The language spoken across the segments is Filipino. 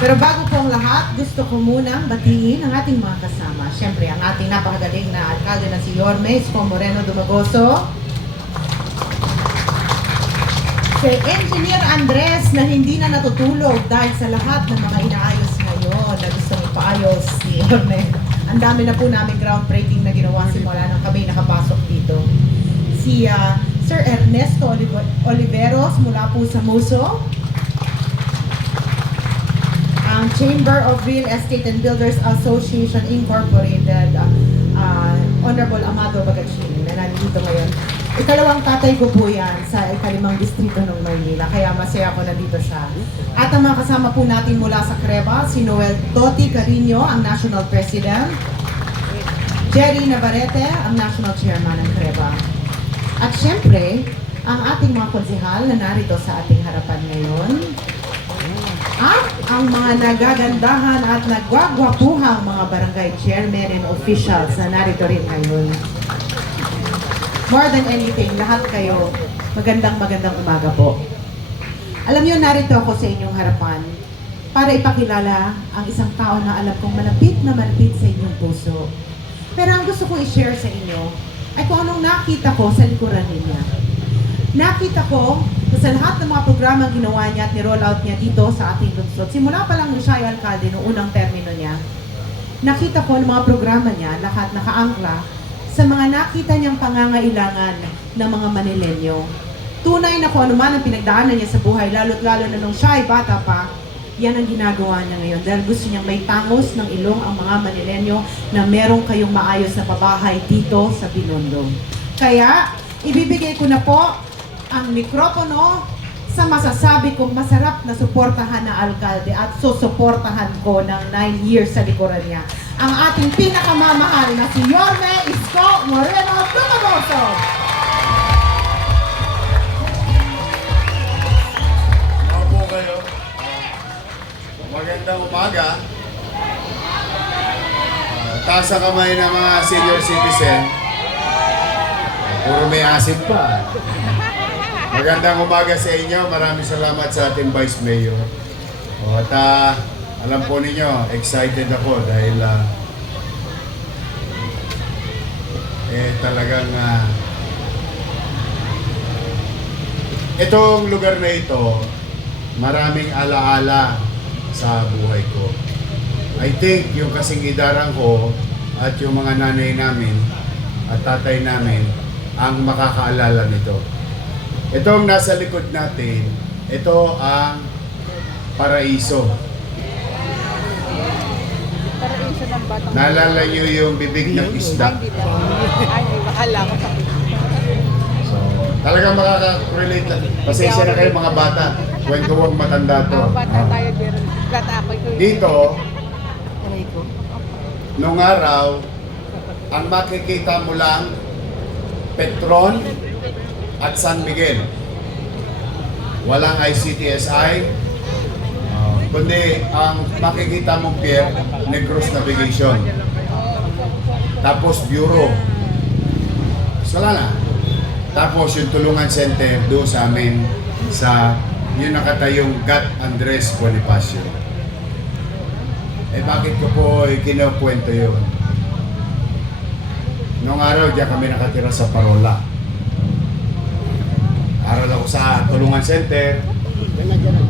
Pero bago po ang lahat, gusto ko munang batiin ang ating mga kasama. Siyempre, ang ating napakagaling na alkalde na si Yorme Isko Moreno Dumagoso. Si Engineer Andres na hindi na natutulog dahil sa lahat ng mga inaayos ngayon na gusto ipaayos ni Yorme. Ang dami na po namin groundbreaking na ginawa simula nang kami nakapasok dito. Si Sir Ernesto Oliveros mula po sa Muso. Ang Chamber of Real Estate and Builders Association Incorporated, Honorable Amado Bagachin, na nandito ngayon. Ikalawang tatay ko po yan sa ikalimang distrito ng Maynila, kaya masaya ako na dito siya. At ang mga kasama po natin mula sa Creva, si Noel Toti Carino, ang National President, Jerry Navarrete, ang National Chairman ng Creva. At syempre, ang ating mga konsehal na narito sa ating harapan ngayon, at ang mga nagagandahan at nagwagwapuhang mga barangay chairmen and officials na narito rin ngayon. More than anything, lahat kayo, magandang umaga po. Alam niyo, narito ako sa inyong harapan para ipakilala ang isang tao na alam kong malapit na malapit sa inyong puso. Pero ang gusto kong i-share sa inyo ay kung anong nakita ko sa likuran niya. Nakita ko na sa lahat ng mga programang ginawa niya at ni-roll out niya dito sa ating lungsod, simula pa lang siya ay alkalde noong unang termino niya, nakita ko ng mga programa niya, lahat nakaangkla sa mga nakita niyang pangangailangan ng mga Manilenyo. Tunay na kung ano man ang pinagdaanan niya sa buhay, lalo't lalo na nung siya ay bata pa, yan ang ginagawa niya ngayon. Dahil gusto niyang may tangos ng ilong ang mga Manilenyo na merong kayong maayos na pabahay dito sa Binondo. Kaya, ibibigay ko na po ang mikropono sa masasabi kong masarap na suportahan na alkalde at susuportahan ko ng 9 years sa likuran niya. Ang ating pinakamamahal na si Yorme Isko Moreno Dumagoso. Opo kayo. Magandang umaga. Taas ang kamay ng mga senior citizen. Puro may asin pa. Magandang umaga sa inyo. Maraming salamat sa ating Vice Mayor. At alam po ninyo, excited ako dahil talagang itong lugar na ito, maraming alaala sa buhay ko. I think yung kasing idaran ko at yung mga nanay namin at tatay namin ang makakaalala nito. Itong nasa likod natin, ito ang Paraiso. Paraiso ng Batang. Naalala niyo yung bibig ng isda? Ay, bahala ko. So, talagang makaka-relate lang. Pasensya na kayo mga bata. Kwento huwag matanda to. Bata tayo, pero bata ako. Dito, nung araw, ang makikita mo lang, Petron at San Miguel. Walang ICTSI, kundi ang makikita mong pier, Negros Navigation. Tapos Bureau. Wala na. Tapos yung Tulungan Center doon sa amin sa yung nakatayong Gat Andres Bonifacio. Bakit ko po kinukwento yun? Noong araw, diyan kami nakatira sa Parola. Aral ako sa Tulungan Center,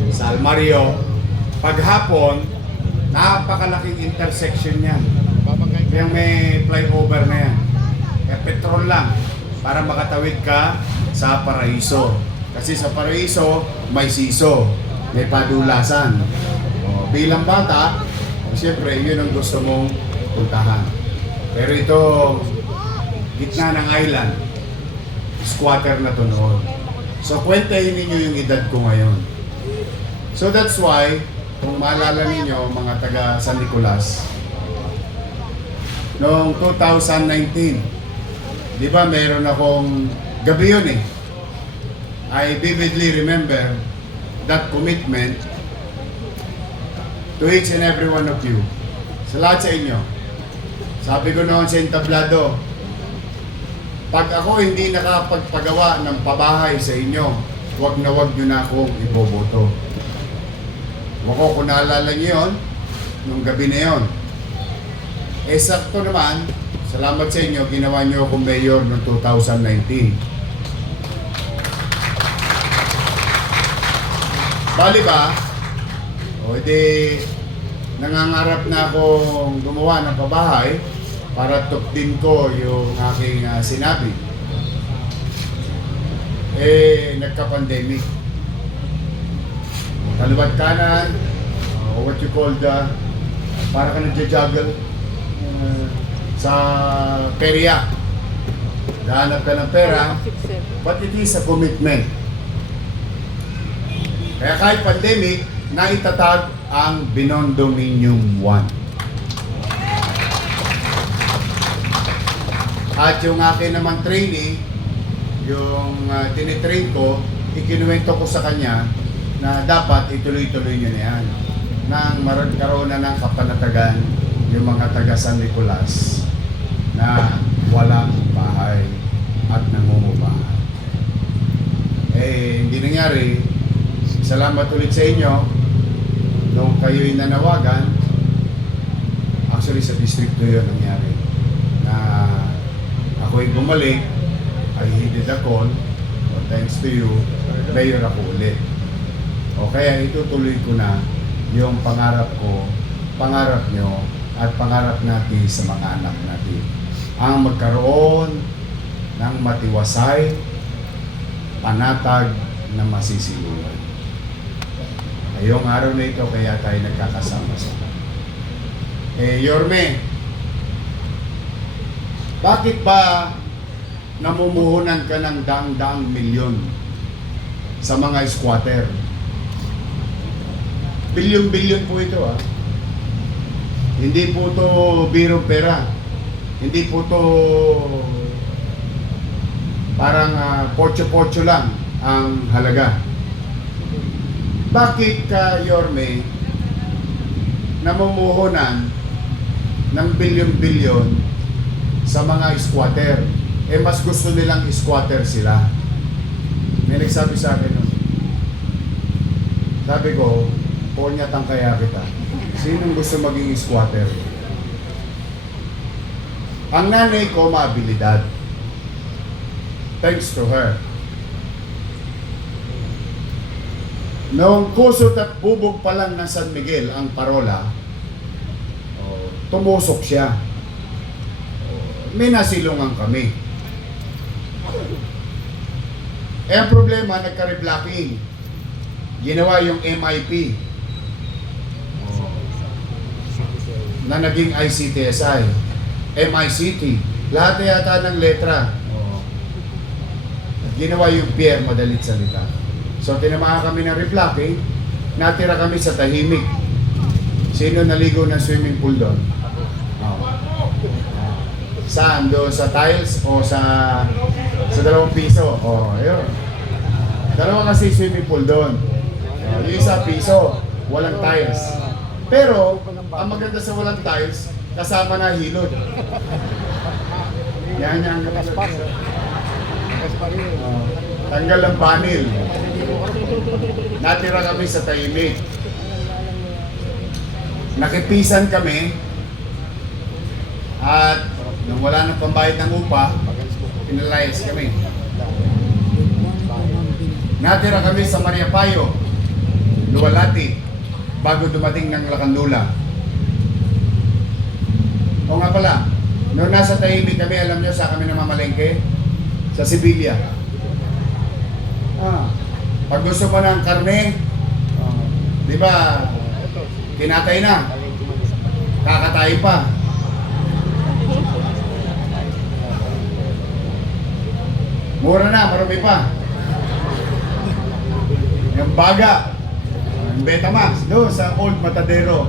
sa Almario. Paghapon, napakalaking intersection yan. Yung may flyover na yan. Kaya petrol lang para makatawid ka sa Paraiso. Kasi sa Paraiso, may siso, may padulasan. Bilang bata, siyempre, yun ang gusto mong puntahan. Pero ito, gitna ng island, squatter na to noon. So, kwentahin ninyo yung edad ko ngayon. So, that's why, kung maalala ninyo, mga taga San Nicolas, noong 2019, di ba meron akong, gabi yun eh, I vividly remember that commitment to each and every one of you. Sa lahat sa inyo. Sabi ko noon sa entablado, pag ako hindi nakapagpagawa ng pabahay sa inyo, wag na wag nyo na akong iboboto. Ako, kung naalala niyo yun, nung gabi na yun. Sakto naman, salamat sa inyo, ginawa niyo akong mayor noong 2019. Bali ba? O edi, nangangarap na akong gumawa ng pabahay para tuktin ko yung aking sinabi. Nagka-pandemic. Kaliwat kanan, what you call para ka nagja-juggle sa perya. Nahanap ka ng pera, but it is a commitment. Kaya kahit pandemic, naitatag ang Binondominium 1. At yung akin naman trainee, yung tinitrain ko, ikinuwento ko sa kanya na dapat ituloy-tuloy nyo na yan. Nang magkaroon na ng kapanatagan yung mga taga San Nicolas na walang bahay at nangungupahan. Hindi nangyari. Salamat ulit sa inyo nung kayo'y nanawagan. Actually sa distrito yun nangyari na ako'y bumalik. I heeded the call. Thanks to you, mayor ako ulit. O kaya itutuloy ko na yung pangarap ko, pangarap nyo, at pangarap natin sa mga anak natin. Ang magkaroon ng matiwasay, panatag na masisilungan. Ngayong araw na ito, kaya tayo nagkakasama sa Yorme, bakit ba namumuhunan ka ng daang-daang milyon sa mga squatter? Bilyon-bilyon po ito Hindi po to biro pera. Hindi po to parang porcho-porcho lang ang halaga. Bakit ka, Yorme, namumuhunan ng bilyon-bilyon sa mga squatter? Mas gusto nilang squatter sila. May nagsabi sa akin nun. Sabi ko, ponyatang kaya kita. Sinong gusto maging squatter? Ang nanay ko, maabilidad. Thanks to her. Noong kusot at bubog pa lang ng San Miguel ang parola, tumusok siya. May nasilungan kami. Ang problema, nagka-reblocking. Ginawa yung MIP na naging ICTSI, MICT, lahat yata ng letra. At ginawa yung PR, madalit salita. So tinamaan kami ng reblocking, natira kami sa tahimik. Sino naligo ng swimming pool doon? Saan? Doon sa tiles o sa 2 piso? Ayun. Dalawa kasi swimming pool doon. Yung isa piso, walang tiles. Pero, ang maganda sa walang tiles, kasama na hilod. Yan ang tanggal ang panel. Natira kami sa tahimik. Nakipisan kami. At nung wala nang pambayad ng upa, pinalayas kami. Natira kami sa Maria Payo, Luwalhati, bago dumating ng Lacandula. O nga pala, noong nasa tahimik kami, alam nyo sa kami namamalengke? Sa Sibilya. Pag gusto mo ng karne, di ba, kinatay na, kakatay pa. Mura na, marami pa. Yung baga, yung Betamax, doon sa Old Matadero,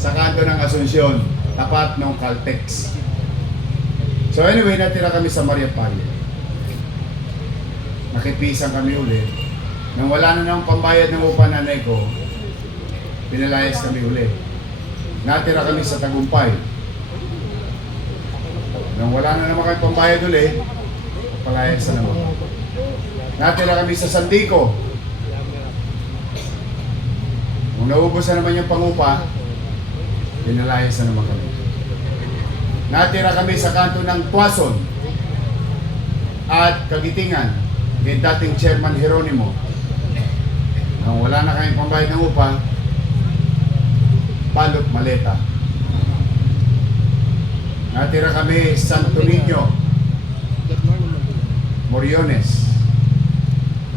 sa kanto ng Asuncion, tapat ng Caltex. So anyway, natira kami sa Maria Payo. Nakipisan kami ulit. Nang wala na ng pambayad ng upa nanay ko, pinalayas kami ulit. Natira kami sa Tagumpay. Nang wala na naman kami pambayad ulit, palayas na naman. Natira kami sa Sandico. Kung naubos na naman yung pangupa, pinalayas na naman kami. Natira kami sa kanto ng Tuason at Kagitingan kay dating Chairman Jeronimo. Nung wala na kayong pambayad ng upa, balot maleta. Natira kami sa Santo Niño, Moriones.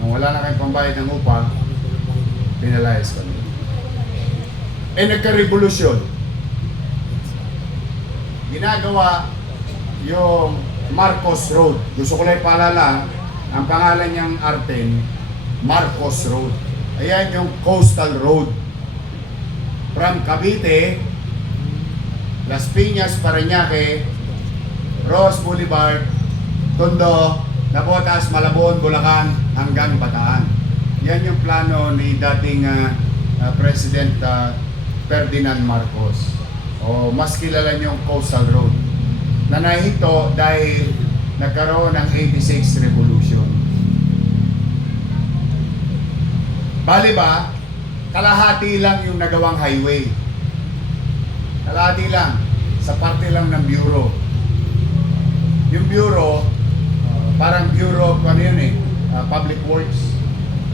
Nung wala na kayong pambayad ng upa, pinalayas kami. Nagka-revolusyon. Ginagawa yung Marcos Road. Gusto ko lang ipaalala, ang pangalan niyang Arten, Marcos Road. Ayan yung Coastal Road. From Cavite, Las Piñas, Parañaque, Ross Boulevard, Tondo, Nabotas, Malabon, Bulacan, hanggang Bataan. Yan yung plano ni dating President Ferdinand Marcos. O mas kilala niyong Coastal Road. Nanahito dahil nagkaroon ng 86 Revolution. Bali ba, kalahati lang yung nagawang highway. Kalahati lang. Sa parte lang ng Bureau. Yung Bureau, parang Bureau, ano yun Public Works,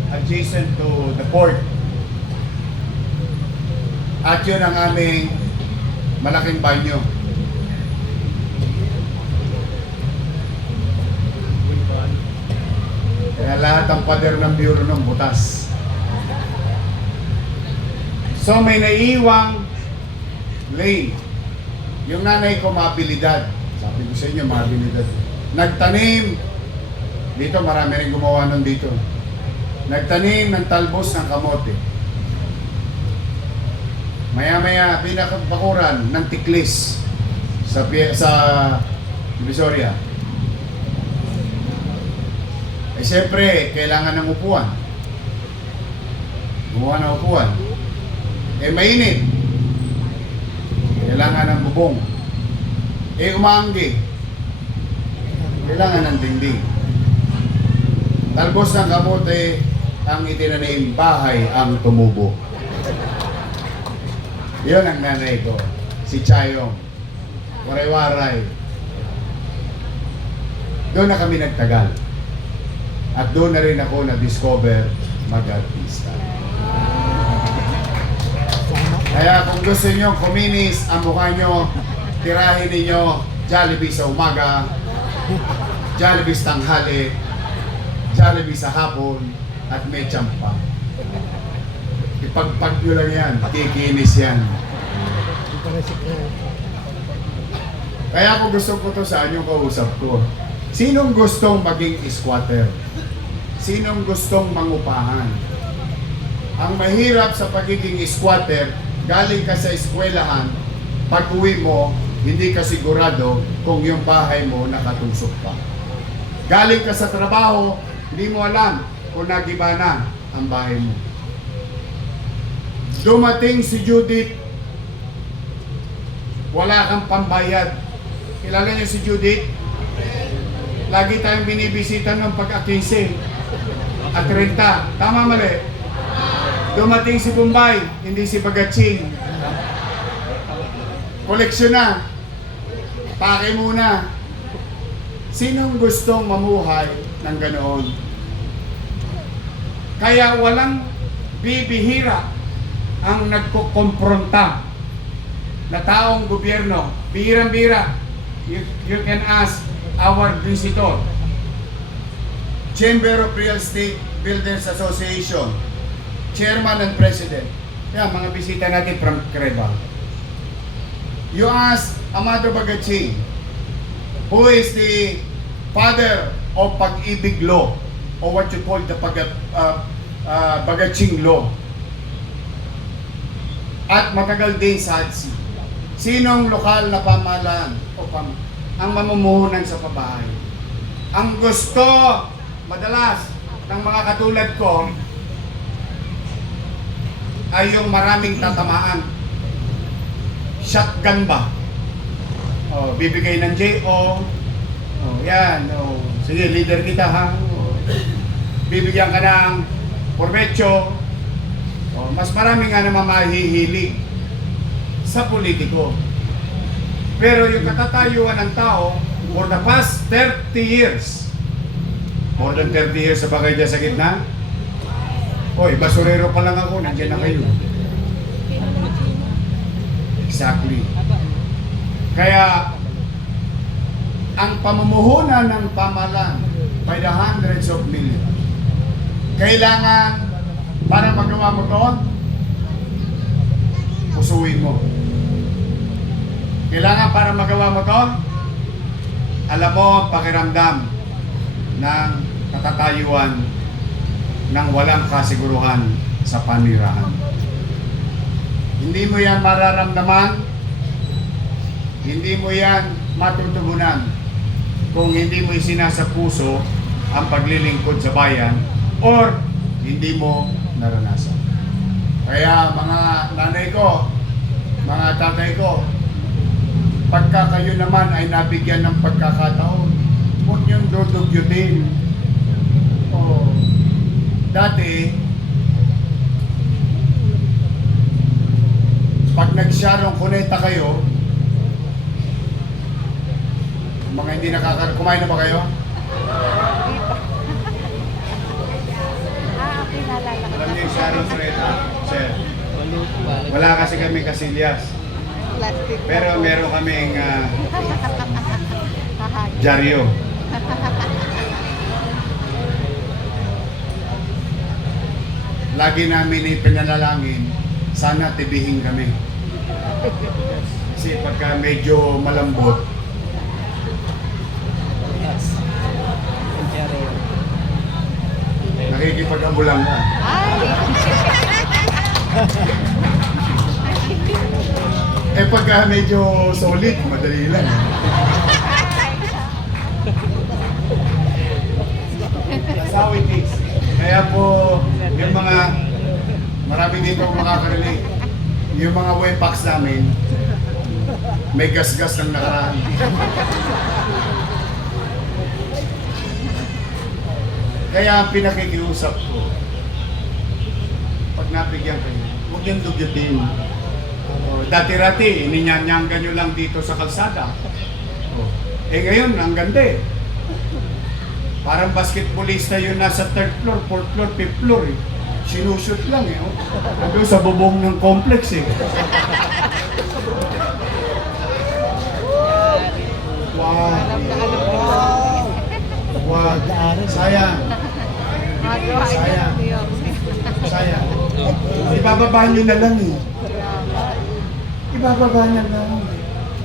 adjacent to the port. At yun ang aming malaking banyo. Kaya lahat ang pader ng Bureau ng butas. So may naiiwang lane. Yung nanay ko mabilidad. Sabi ko sa inyo, mabilidad. Nagtanim. Dito, marami rin gumawa nun dito. Nagtanim ng talbos ng kamote. Maya-maya, pinakabakuran ng tiklis sa Divisoria. Eh siyempre, kailangan ng upuan. Gumawa ng upuan. Eh mainit. Kailangan ng bubong. Eh umaanggi. Kailangan ng dingding. Talbos ng kamote ang itinanim, bahay ang tumubo. Yun ang nanay ko. Si Chayong. Waray-waray. Doon na kami nagtagal. At doon na rin ako na-discover mag-artista. Kaya kung gusto nyo kuminis ang mukha nyo, tirahin ninyo Jollibee sa umaga, Jollibee sa tanghali, Jollibee sa hapon, at may champa. Ipagpag nyo lang yan, kikinis yan. Kaya kung gusto ko to saan yung kausap ko, sinong gustong maging squatter? Sinong gustong mangupahan? Ang mahirap sa pagiging squatter, galing ka sa eskwelahan, pag uwi mo, hindi ka sigurado kung yung bahay mo nakatusok pa. Galing ka sa trabaho, hindi mo alam kung nagiba na ang bahay mo. Dumating si Judith, wala kang pambayad. Kilala niyo si Judith? Lagi tayong binibisita ng pag-15 at 30. Tama mali? Dumating si Bombay, hindi si Bagaching. Koleksyon na. Pake muna. Sinong gustong mamuhay ng ganoon? Kaya walang bibihira ang nagkukompronta na taong gobyerno. Bihirang-bihira. You can ask our visitor. Chamber of Real Estate Builders Association, Chairman and President. Yan, mga bisita natin from Creba. You ask Amado Bagaching, who is the father of Pag-ibig Law, or what you call the Bagaching Law. At matagal din sa HADSI. Sinong lokal na pamahalaan o ang mamumuhunan sa pabahay? Ang gusto, madalas, ng mga katulad ko, ay yung maraming tatamaan. Shotgun ba? O, bibigay ng JO. O, yan. O, sige, leader kita ha. O, bibigyan ka ng Pormecho. Mas marami nga naman mahihilig sa politiko. Pero yung katatayuan ng tao, for the past 30 years, more than 30 years sa bagay dyan sa gitna, oy, basurero pa lang ako, nandiyan na kayo. Exactly. Kaya, ang pamumuhunan ng pamalan by the hundreds of millions, kailangan, para magawa mo to, pusuin mo. Kailangan para magawa mo to, alam mo ang pakiramdam ng katatayuan ng walang kasiguruhan sa panirahan. Hindi mo yan mararamdaman, hindi mo yan matutugunan kung hindi mo isinasa puso ang paglilingkod sa bayan or hindi mo naranasan. Kaya mga nanay ko, mga tatay ko, pagka kayo naman ay nabigyan ng pagkakataon, huwag niyong dudugyutin. Dati, pag nag-Sharon Cuneta kayo, mga hindi kumain na ba kayo? Pinalala ko. Alam niyo yung Sharon Cuneta, sir? Wala kasi kami kasilyas. Plastic. Pero meron kaming dyaryo. Lagi namin ipinanalangin, sana tibihin kami. Kasi pagka medyo malambot, nakikipag-ambulan ka. Pagka medyo solid, madali lang. That's how it is. Kaya po, yung mga, marami dito makaka-relate. Yung mga wepax namin, may gas-gas ng nakaraan. Kaya ang pinakikiusap ko, pag nabigyan kayo, huwag yung dugyutin. Dati-rati, ininyanyanggan nyo lang dito sa kalsada. Ngayon, ang ganda eh. Parang basketballista yun nasa 3rd floor, 4th floor, 5th floor eh. Sinushoot lang eh. Doon sa bubong ng complex eh. Wow. Wow. Sayang. Sayang. Sayang. Ibababa nyo na lang eh. Ibababa na lang.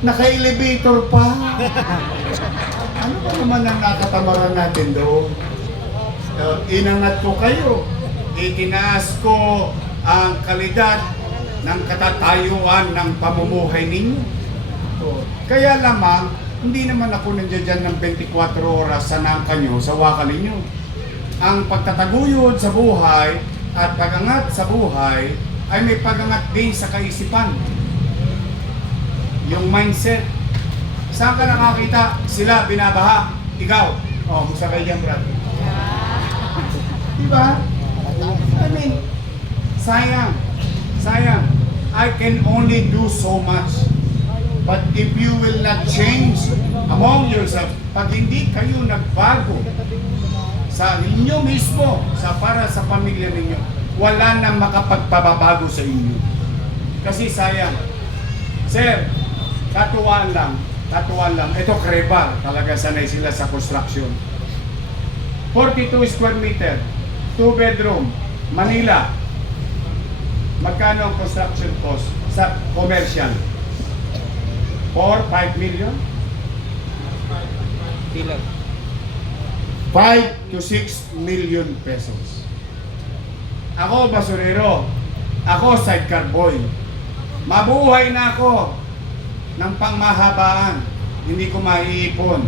Naka-elevator pa. Ano ba naman ang nakatamaran natin doon? Inangat ko kayo. Itinaas ko ang kalidad ng katatayuan ng pamumuhay ninyo. Kaya lamang, hindi naman ako nandiyan ng 24 oras sa nangka nyo, sa wakal ninyo. Ang pagtataguyod sa buhay at pagangat sa buhay ay may pagangat din sa kaisipan. Yung mindset. Saan ka nakakita? Sila binabaha. Ikaw. Musta kayo yan, brad? Diba? I mean, sayang. Sayang. I can only do so much. But if you will not change among yourself, pag hindi kayo nagbago sa inyo mismo, para sa pamilya ninyo, wala nang makapagpababago sa inyo. Kasi sayang. Sir, katuwaan lang. Ito Creva, talaga sanay sila sa construction. 42 square meter, 2 bedroom, Manila. Magkano ang construction cost sa commercial? 4, 5 million? 5 to 6 million pesos. Ako basurero. Ako sidecar boy. Mabuhay na ako ng pangmahabaan. Hindi ko maiipon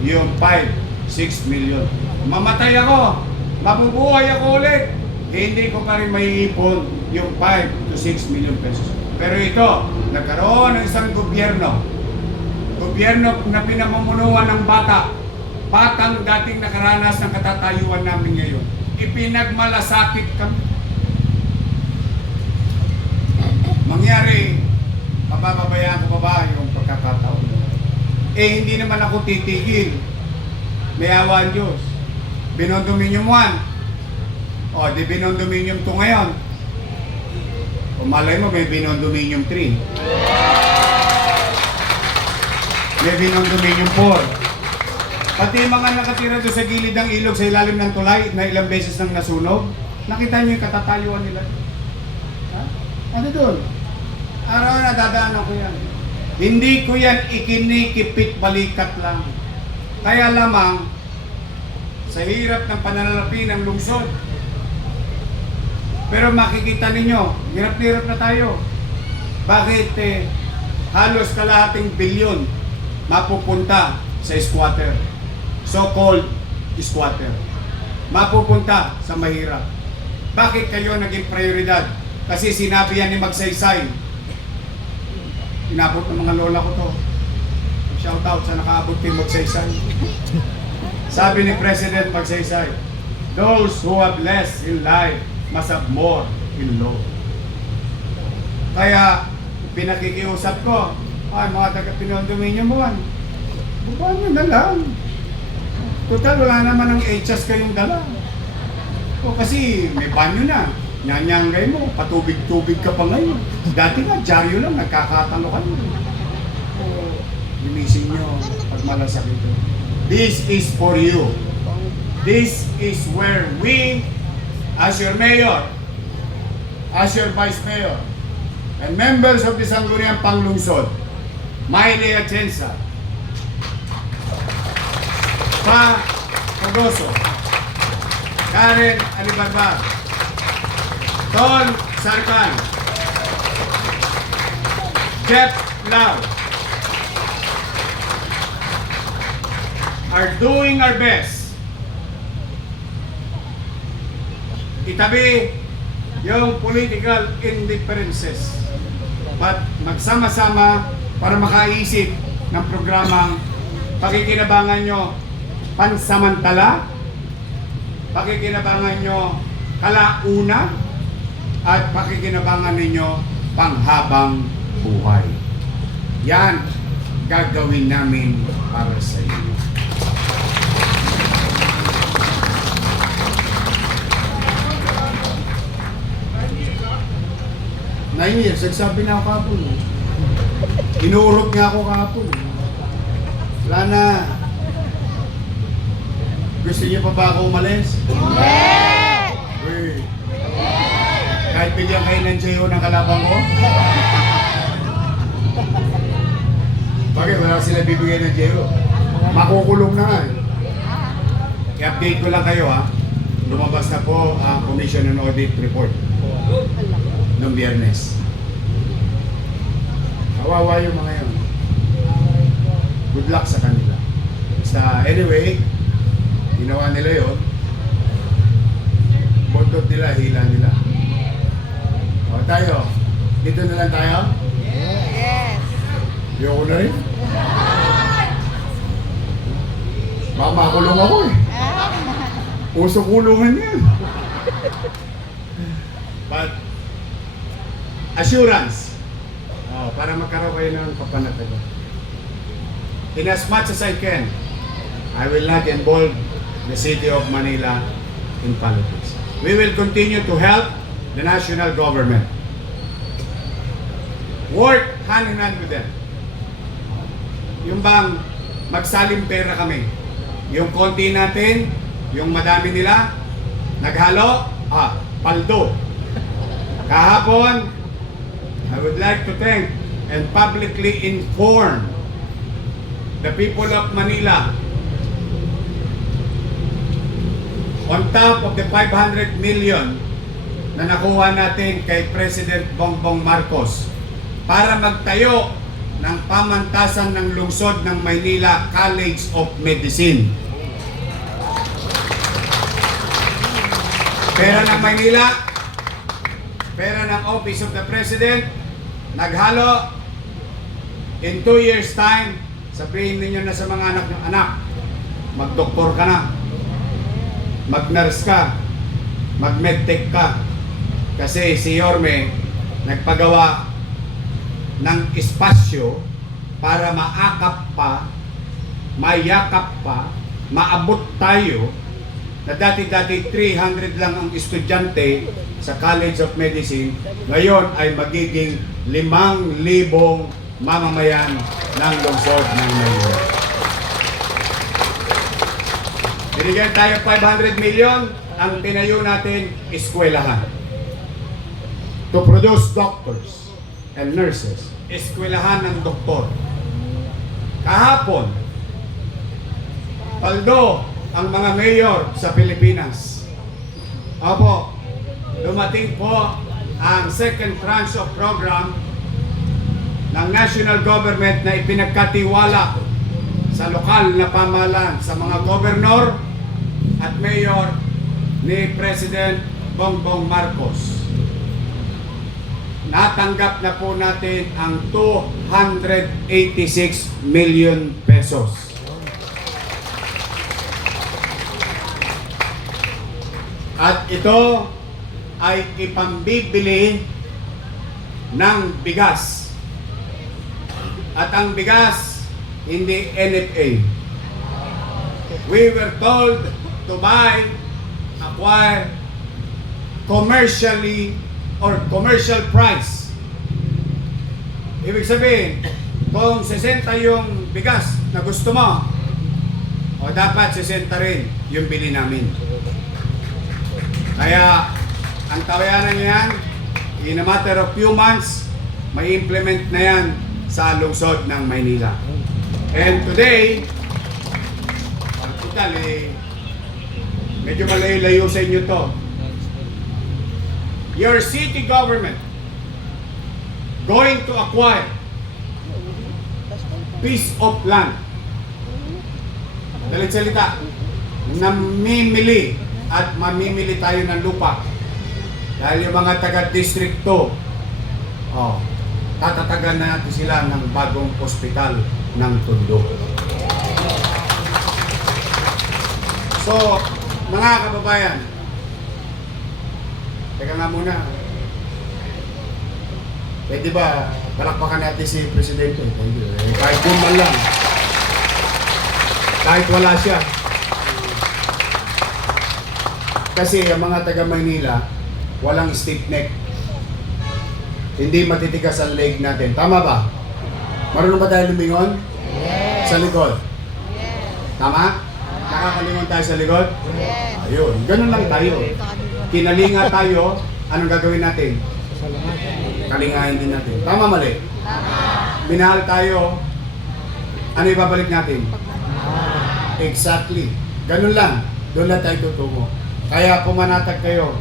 yung 5, 6 million. Mamatay ako. Mabubuhay ako ulit. Hindi ko pa rin maiipon yung 5 to 6 million pesos. Pero ito, nagkaroon ng isang gobyerno na pinamumunuan ng batang dating nakaranas ng katatayuan namin ngayon. Ipinagmalasakit kami. papabayaan ko pa ba yung pagkakataon mo? Eh, hindi naman ako titigil. May awa ang Diyos. Binondominium 1. O, di Binondominium 2 ngayon. O malay mo, may Binondominium 3. May Binondominium 4. Pati yung mga nakatira doon sa gilid ng ilog sa ilalim ng tulay na ilang beses nang nasunog, nakita niyo yung katatayuan nila. Ha? Ano doon? Araw na dadaanan ko yan. Hindi ko yan ikinikipit balikat lang. Kaya lamang, sa hirap ng pananalapi ng lungsod. Pero makikita ninyo, hirap na hirap na tayo. Bakit halos kalahating bilyon mapupunta sa squatter? So-called squatter. Mapupunta sa mahirap. Bakit kayo naging prioridad? Kasi sinabi yan ni Magsaysay. Inabot ng mga lola ko to. Shout out sa nakaabot kay Magsaysay. Sabi ni President Magsaysay, those who have less in life must have more in law. Kaya pinakikiusap ko, ay mga taga-Binondominium mo, bukaan nyo na lang. Total, wala naman ang HS kayong dala. O kasi may banyo na, nyanyanggay mo, patubig-tubig ka pa ngayon. Dati nga, dyaryo lang, nagkakatalo kayo. O, linisin nyo pag malasakit. This is for you. This is where we, as your mayor, as your vice mayor, and members of the Sangguniang Panglungsod, Mayle Atienza, Pa Cogoso, Karen Alibarbar, Ton Sarkan, Jeff Lau, are doing our best. Itabi yung political indifferences, but magsama-sama para makaisip ng programang pakikinabangan nyo pansamantala, pakikinabangan nyo kalauna, at pakikinabangan ninyo panghabang buhay. Yan gagawin namin para sa inyo. 9 years, nagsabi na ako kahapon. Inuurot nga ako kahapon. Wala na. Gusto niyo pa ba ako umalis? Yes! Wait. Kahit bigyan kayo ng JO ng kalabang ko? Bakit? Wala sila bibigay ng JO. Makukulong na nga. I-update ko lang kayo ha. Lumabas na po ang Commission on Audit Report noong Biyernes. Kawawa yung mga yun. Good luck sa kanila. Basta anyway, ginawa nila yun. Bondot nila, hila nila. O tayo, dito na lang tayo? Yes! Ayoko na rin. Baka makulong ako eh. Uso kulungan yan. But, assurance. Para magkaroon kayo ng papanataga. In as much as I can, I will not involve the City of Manila in politics. We will continue to help the national government. Work hand in hand with them. Yung bang magsalim pera kami. Yung konti natin, yung madami nila, naghalo, paldo. Kahapon, I would like to thank and publicly inform the people of Manila on top of the 500 million na nakuha natin kay President Bongbong Marcos para magtayo ng pamantasan ng lungsod ng Maynila College of Medicine. Pera ng Maynila, pera ng Office of the President, naghalo. In 2 years time, sabihin ninyo na sa mga anak ng anak, mag-doktor ka na, mag-nurse ka, mag-medtech ka. Kasi si Yorme nagpagawa ng espasyo para maakap pa, mayakap pa, maabot tayo na dati-dati 300 lang ang estudyante sa College of Medicine, ngayon ay magiging 5,000 mamamayan ng lungsod ng Maynila. Binigyan tayo 500 million, ang tinayo natin eskwelahan. To produce doctors and nurses. Eskwelahan ng doktor. Kahapon, paldo ang mga mayor sa Pilipinas. Opo, dumating po ang second tranche of program ng national government na ipinagkatiwala sa lokal na pamahalaan sa mga gobernador at mayor ni President Bongbong Marcos. Natanggap na po natin ang 286 million pesos. At ito ay ipambibili ng bigas. At ang bigas, hindi NFA. We were told to buy, acquire, commercially or commercial price. Ibig sabihin, kung 60 yung bigas na gusto mo, o dapat 60 rin yung bili namin. Kaya, ang tawayanan yan, in a matter of few months, may implement na yan sa lungsod ng Maynila. And today, total medyo malayo-layo sa inyo to. Your city government going to acquire piece of land. Dalit salita, namimili at mamimili tayo ng lupa. Dahil yung mga taga-distrikto, tatatagan na natin sila ng bagong ospital ng Tondo. So, mga kababayan, teka nga muna. Pwede ba palakpakan natin si Presidente? Thank you. Kahit man lang. Kahit wala siya. Kasi ang mga taga Maynila, walang stiff neck. Hindi matitigas ang leg natin. Tama ba? Marunong ba tayo lumingon? Yes. Sa likod? Yes. Tama? Nakakalingon tayo sa likod? Yes. Ayun. Ganun lang tayo. Kinalinga tayo, anong gagawin natin? Kalingahin din natin. Tama, mali? Tama. Minahal tayo, ano ibabalik natin? Exactly. Ganun lang. Doon lang tayo tutungo. Kaya pumanatag kayo.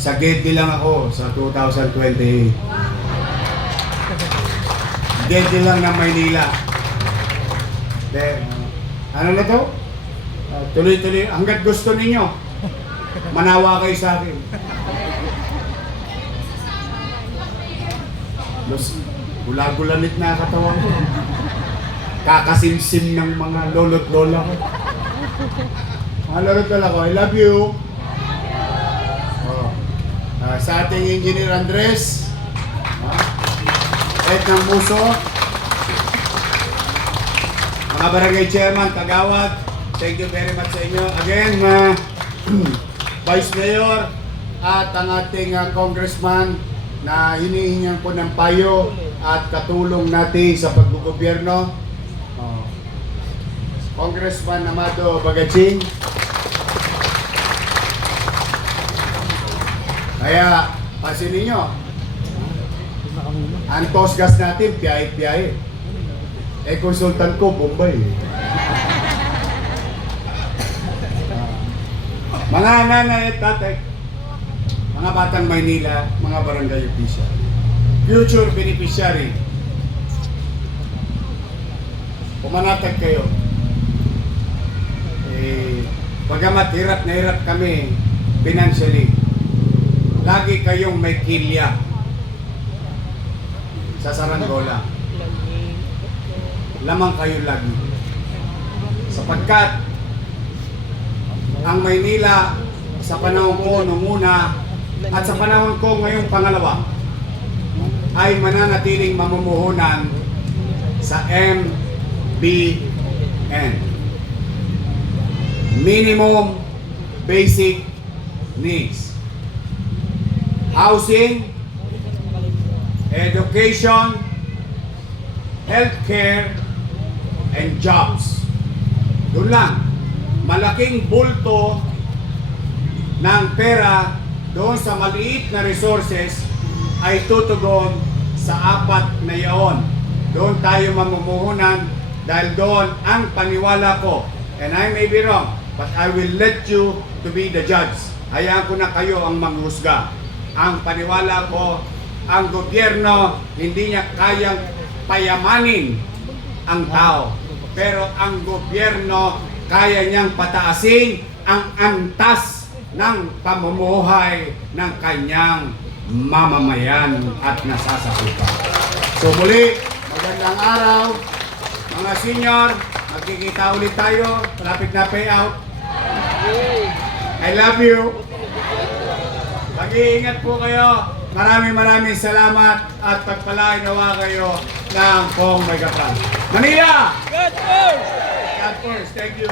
Sa GED lang ako sa 2028. GED lang ng Maynila. Then, ano na to? Tuloy-tuloy. Hanggat gusto ninyo, manawa kayo sa akin. Gula-gulanit na katawan ko. Kakasimsim ng mga lolo't lola ko. Mga lolo't lola ko, I love you. Sa ating Engineer Andres, Ed ng Muso, mga barangay chairman, kagawad, thank you very much sa inyo. Again, Vice Mayor at ang ating congressman na hinihingan po ng payo at katulong natin sa paggogobyerno. Congressman Amado Bagaching. Kaya, pasin ninyo, ang toast gas natin, piyahe-piyahe. Konsultant ko, Bombay. Mga nanay at tatay, mga batang Maynila, mga barangay official, future beneficiary, pumanatag kayo. Bagamat hirap na hirap kami financially, lagi kayong may kilya sa Saranggola. Lamang kayo lagi. Sapagkat ang Maynila sa panahon ko noong una at sa panahon ko ngayong pangalawa, ay mananatiling mamumuhunan sa MBN. Minimum Basic Needs. Housing, education, healthcare, and jobs. Doon lang. Malaking bulto ng pera doon sa maliit na resources ay tutugon sa apat na iyon. Doon tayo mamumuhunan dahil doon ang paniwala ko. And I may be wrong, but I will let you to be the judge. Hayaan ko na kayo ang manghusga. Ang paniwala ko, ang gobyerno hindi niya kayang payamanin ang tao. Pero ang gobyerno kaya niyang pataasin ang antas ng pamumuhay ng kanyang mamamayan at nasasakupan. So muli, magandang araw. Mga senior, magkikita ulit tayo. Malapit na payout. I love you. Mag-iingat po kayo. Maraming salamat at pagpalain nawa kayo ng Pong Megaplan. Manila! God first! Thank you.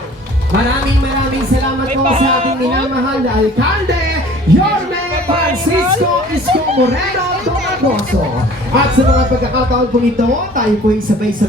Maraming salamat po sa ating minamahal na Alkalde, Yorme Francisco Isko Moreno Domagoso. At sa mga pagkakataon po nito, tayo po ay sabay-sabay